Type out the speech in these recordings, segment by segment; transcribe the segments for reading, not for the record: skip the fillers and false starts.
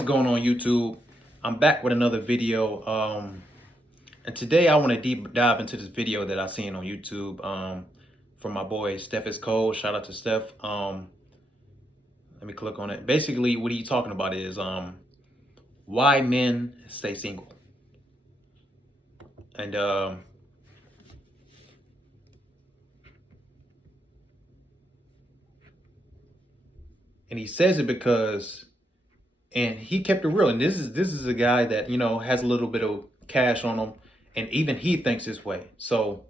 What's going on, YouTube? I'm back with another video, and today I want to deep dive into this video that I seen on YouTube from my boy Steph is Cold. Shout out to Steph. Let me click on it. Basically, what he's talking about is why men stay single, and he says it because. And he kept it real. And this is a guy that, has a little bit of cash on him. And even he thinks this way. So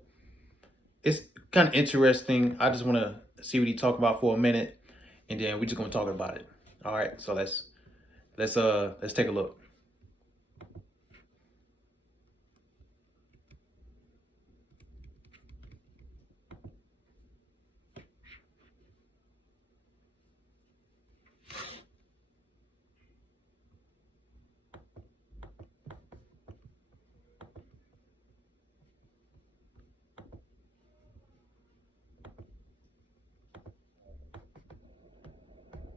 it's kind of interesting. I just want to see what he talked about for a minute. And then we're just going to talk about it. All right. So let's take a look.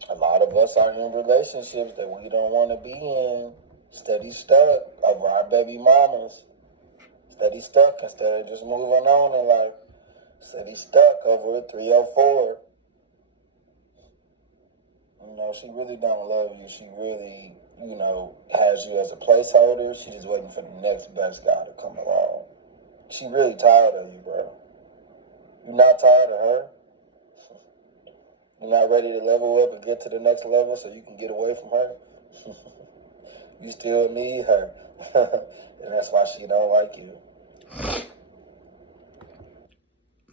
A lot of us are in relationships that we don't want to be in. Steady stuck over our baby mamas. Steady stuck instead of just moving on in life. Steady stuck over a 304. She really don't love you. She really, has you as a placeholder. She just waiting for the next best guy to come along. She really tired of you, bro. You not tired of her? You're not ready to level up and get to the next level so you can get away from her? You still need her. And that's why she don't like you.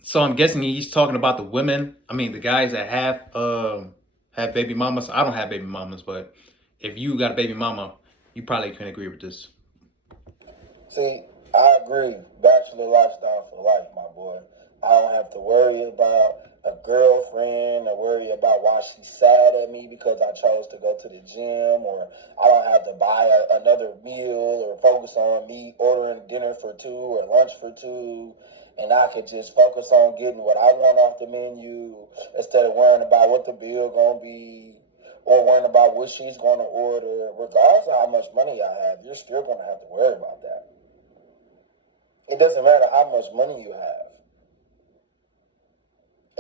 So I'm guessing he's talking about the women. I mean, the guys that have baby mamas. I don't have baby mamas, but if you got a baby mama, you probably can agree with this. See, I agree. Bachelor lifestyle for life, my boy. I don't have to worry about a girlfriend or worry about why she's sad at me because I chose to go to the gym, or I don't have to buy another meal or focus on me ordering dinner for two or lunch for two, and I could just focus on getting what I want off the menu instead of worrying about what the bill gonna be or worrying about what she's gonna order. Regardless of how much money I have, you're still gonna have to worry about that. It doesn't matter how much money you have.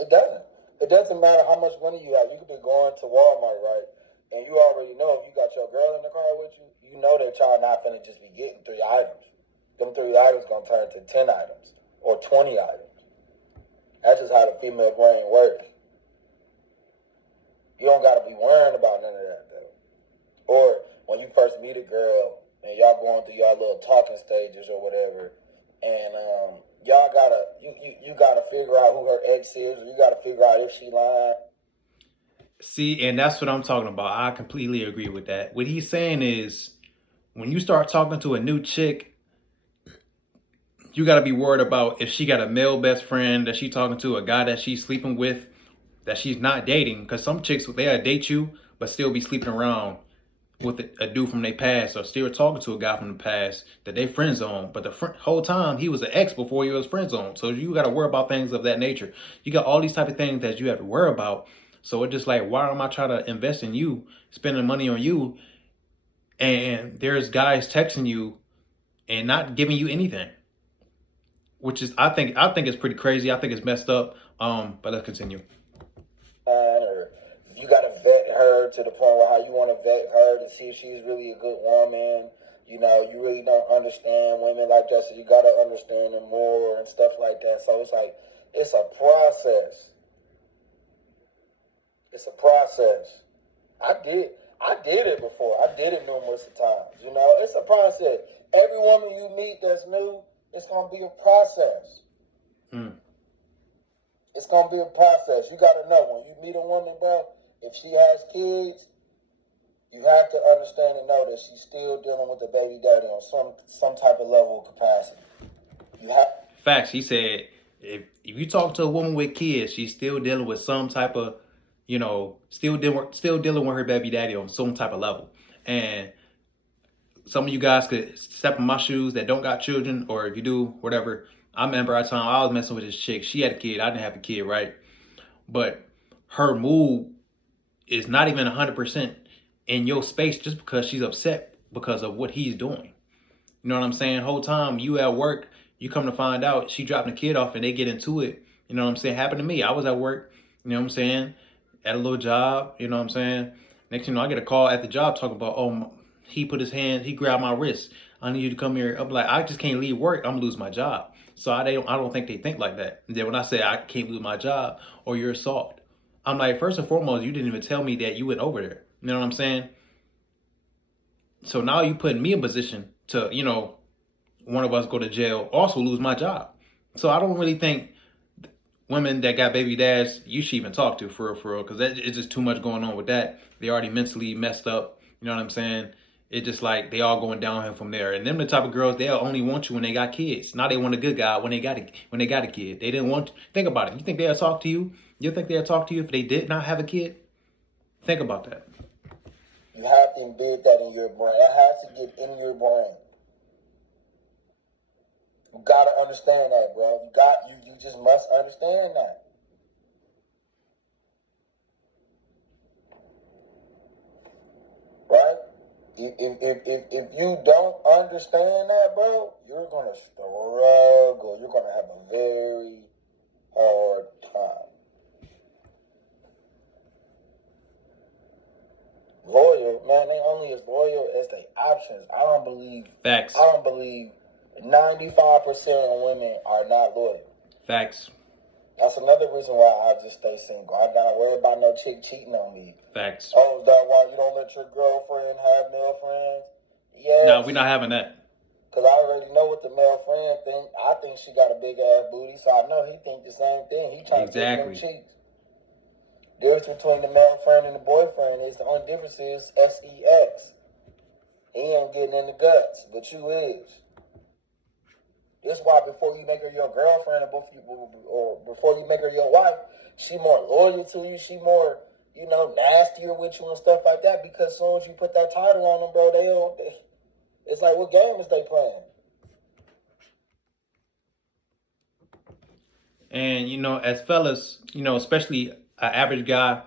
It doesn't. It doesn't matter how much money you have. You could be going to Walmart, right? And you already know if you got your girl in the car with you, you know that y'all not finna just be getting 3 items. Them 3 items gonna turn to 10 items or 20 items. That's just how the female brain works. You don't gotta be worrying about none of that, though. Or when you first meet a girl and y'all going through y'all little talking stages or whatever, and y'all gotta you gotta figure out who her ex is, or you gotta figure out if she lying. See, and that's what I'm talking about. I completely agree with that. What he's saying is, when you start talking to a new chick, you got to be worried about if she got a male best friend that she talking to, a guy that she's sleeping with, that she's not dating. Because some chicks, they'll date you, but still be sleeping around with a dude from their past, or still talking to a guy from the past that they friend zone. But the whole time he was an ex before he was friend zone. So you got to worry about things of that nature. You got all these type of things that you have to worry about. So it's just like, why am I trying to invest in you, spending money on you, and there's guys texting you and not giving you anything? Which is, I think it's pretty crazy. I think it's messed up. But let's continue. Or you gotta vet her to the point where how you want to vet her to see if she's really a good woman. You really don't understand women like that, so you gotta understand them more and stuff like that. So it's like it's a process. It's a process. I did it before. I did it numerous times. It's a process. Every woman you meet that's new, it's gonna be a process. It's gonna be a process. You gotta know when you meet a woman, bro, if she has kids, you have to understand and know that she's still dealing with the baby daddy on some type of level of capacity. Facts. He said if you talk to a woman with kids, she's still dealing with some type of, still dealing with her baby daddy on some type of level. And some of you guys could step in my shoes that don't got children, or if you do, whatever. I remember at the time I was messing with this chick. She had a kid. I didn't have a kid, right? But her mood is not even 100% in your space just because she's upset because of what he's doing. You know what I'm saying? Whole time you at work, you come to find out she dropping the kid off and they get into it. You know what I'm saying? Happened to me. I was at work, you know what I'm saying? At a little job, you know what I'm saying? Next thing you know, I get a call at the job talking about, oh, he put his hand, he grabbed my wrist. I need you to come here. I'm like, I just can't leave work. I'm gonna lose my job. So I don't think they think like that. And then when I say I can't lose my job or you're soft, I'm like, first and foremost, you didn't even tell me that you went over there. You know what I'm saying? So now you putting me in position to, you know, one of us go to jail, also lose my job. So I don't really think women that got baby dads you should even talk to for real, because it's just too much going on with that. They already mentally messed up. You know what I'm saying? It's just like they all going downhill from there. And them the type of girls, they'll only want you when they got kids. Now they want a good guy when they got a kid. They didn't want. Think about it. You think they'll talk to you? You think they'll talk to you if they did not have a kid? Think about that. You have to embed that in your brain. That has to get in your brain. You gotta understand that, bro. You just must understand that. Right? If you don't understand that, bro, you're gonna struggle. You're gonna have a very hard time. Loyal, man, they only as loyal as they options. I don't believe Facts. 95% of women are not loyal. Facts. That's another reason why I just stay single. I don't worry about no chick cheating on me. Facts. Oh, is that why you don't let your girlfriend have male friends? Yeah. No, we're not having that. Because I already know what the male friend think. I think she got a big ass booty, so I know he think the same thing. He trying to take them cheeks. Difference between the male friend and the boyfriend is the only difference is sex. He ain't getting in the guts, but you is. That's why before you make her your girlfriend or before you make her your wife, she more loyal to you. She more, you know, nastier with you and stuff like that. Because as soon as you put that title on them, bro, it's like, what game is they playing? And, you know, as fellas, you know, especially an average guy,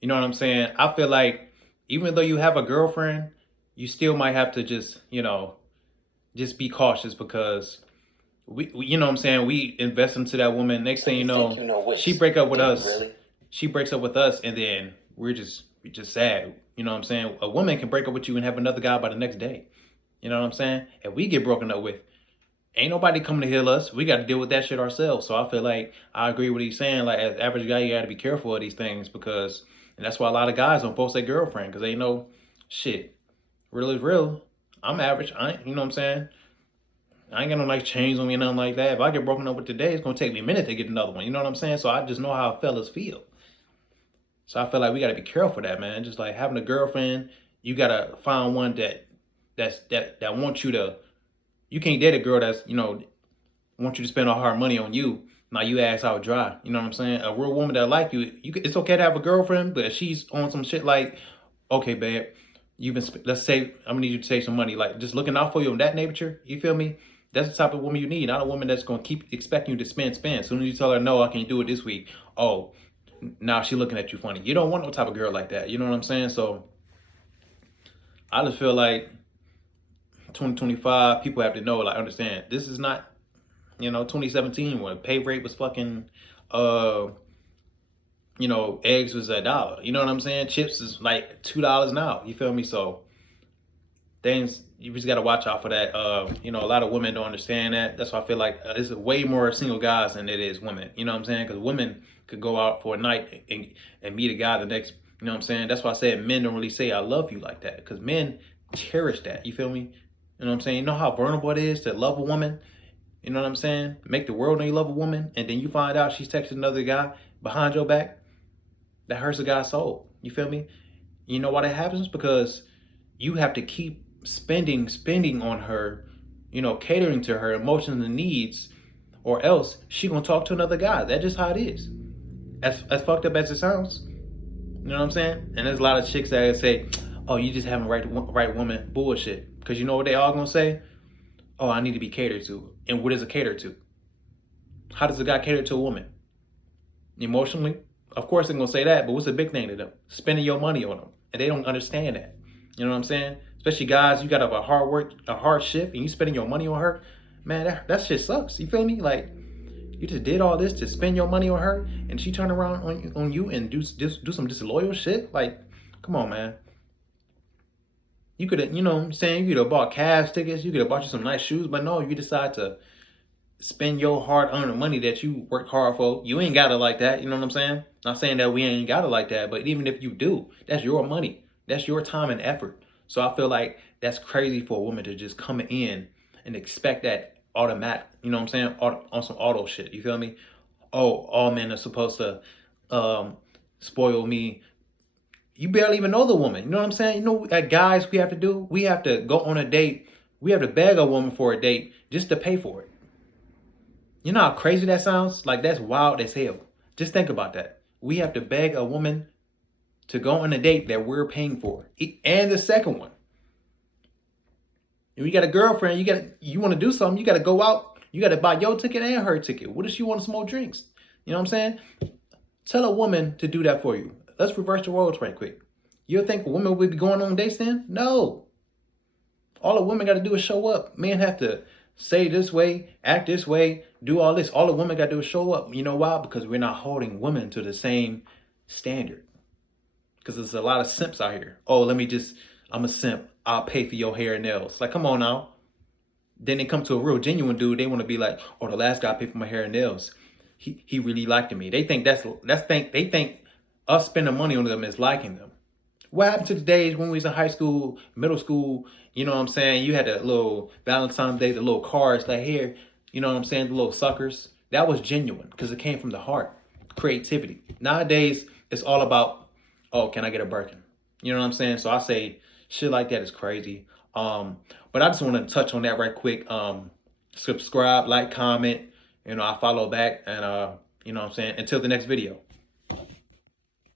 you know what I'm saying? I feel like even though you have a girlfriend, you still might have to just, you know, just be cautious because we you know what I'm saying, we invest into that woman. Next thing you know she break up with us. Really? She breaks up with us and then we're just sad. You know what I'm saying? A woman can break up with you and have another guy by the next day. You know what I'm saying? If we get broken up with, ain't nobody coming to heal us. We got to deal with that shit ourselves. So I feel like I agree with what he's saying. Like, as average guy, you got to be careful of these things because, and that's why a lot of guys don't post their girlfriend because they know, shit, real is real. I'm average. You know what I'm saying? I ain't got no nice chains on me or nothing like that. If I get broken up with today, it's going to take me a minute to get another one. You know what I'm saying? So I just know how fellas feel. So I feel like we got to be careful of that, man. Just like having a girlfriend, you got to find one that wants you to. You can't date a girl that's, you know, want you to spend all her money on you. Now you ass out dry. You know what I'm saying? A real woman that like you, it's okay to have a girlfriend, but if she's on some shit like, okay, babe, let's say, I'm gonna need you to save some money. Like, just looking out for you in that nature, you feel me? That's the type of woman you need. Not a woman that's gonna keep expecting you to spend. As soon as you tell her, no, I can't do it this week. Oh, now she looking at you funny. You don't want no type of girl like that. You know what I'm saying? So I just feel like 2025, people have to know, like, understand, this is not, you know, 2017 when pay rate was fucking, you know, eggs was $1. You know what I'm saying? Chips is like $2 now. You feel me? So things, you just got to watch out for that. You know, a lot of women don't understand that. That's why I feel like there's way more single guys than it is women. You know what I'm saying? Because women could go out for a night and meet a guy the next, you know what I'm saying? That's why I said men don't really say I love you like that. Because men cherish that. You feel me? You know what I'm saying? You know how vulnerable it is to love a woman? You know what I'm saying? Make the world know you love a woman, and then you find out she's texting another guy behind your back. That hurts a guy's soul. You feel me? You know why that happens? Because you have to keep spending on her, you know, catering to her emotions and needs, or else she gonna talk to another guy. That's just how it is. As fucked up as it sounds. You know what I'm saying? And there's a lot of chicks that say, oh, you just haven't right woman. Bullshit. Because you know what they all gonna say? Oh, I need to be catered to. And what is a cater to? How does a guy cater to a woman? Emotionally? Of course they're gonna say that, but what's the big thing to them? Spending your money on them. And they don't understand that. You know what I'm saying? Especially guys, you got to have a hard shift, and you spending your money on her. Man, that shit sucks. You feel me? Like, you just did all this to spend your money on her, and she turned around on you and do some disloyal shit. Like, come on, man. You could have, you know what I'm saying, you could have bought cash tickets, you could have bought you some nice shoes, but no, you decide to spend your hard-earned money that you worked hard for. You ain't got it like that, you know what I'm saying? Not saying that we ain't got it like that, but even if you do, that's your money. That's your time and effort. So I feel like that's crazy for a woman to just come in and expect that automatic, you know what I'm saying, on some auto shit, you feel me? Oh, all men are supposed to spoil me. You barely even know the woman. You know what I'm saying? You know what guys we have to do? We have to go on a date. We have to beg a woman for a date just to pay for it. You know how crazy that sounds? Like, that's wild as hell. Just think about that. We have to beg a woman to go on a date that we're paying for. And the second one. If you got a girlfriend, you want to do something, you got to go out. You got to buy your ticket and her ticket. What if she wants some more drinks? You know what I'm saying? Tell a woman to do that for you. Let's reverse the roles right quick. You think a woman would be going on dates then? No. All a woman got to do is show up. Men have to say this way, act this way, do all this. All a woman got to do is show up. You know why? Because we're not holding women to the same standard. Because there's a lot of simps out here. Oh, I'm a simp. I'll pay for your hair and nails. Like, come on now. Then they come to a real genuine dude. They want to be like, oh, the last guy paid for my hair and nails. He really liked me. They think they think us spending money on them is liking them. What happened to the days when we was in high school, middle school? You know what I'm saying? You had a little Valentine's Day, the little cards, like here, you know what I'm saying? The little suckers. That was genuine because it came from the heart. Creativity. Nowadays, it's all about, oh, can I get a Birkin? You know what I'm saying? So I say shit like that is crazy. But I just want to touch on that right quick. Subscribe, like, comment. You know, I follow back, and you know what I'm saying? Until the next video.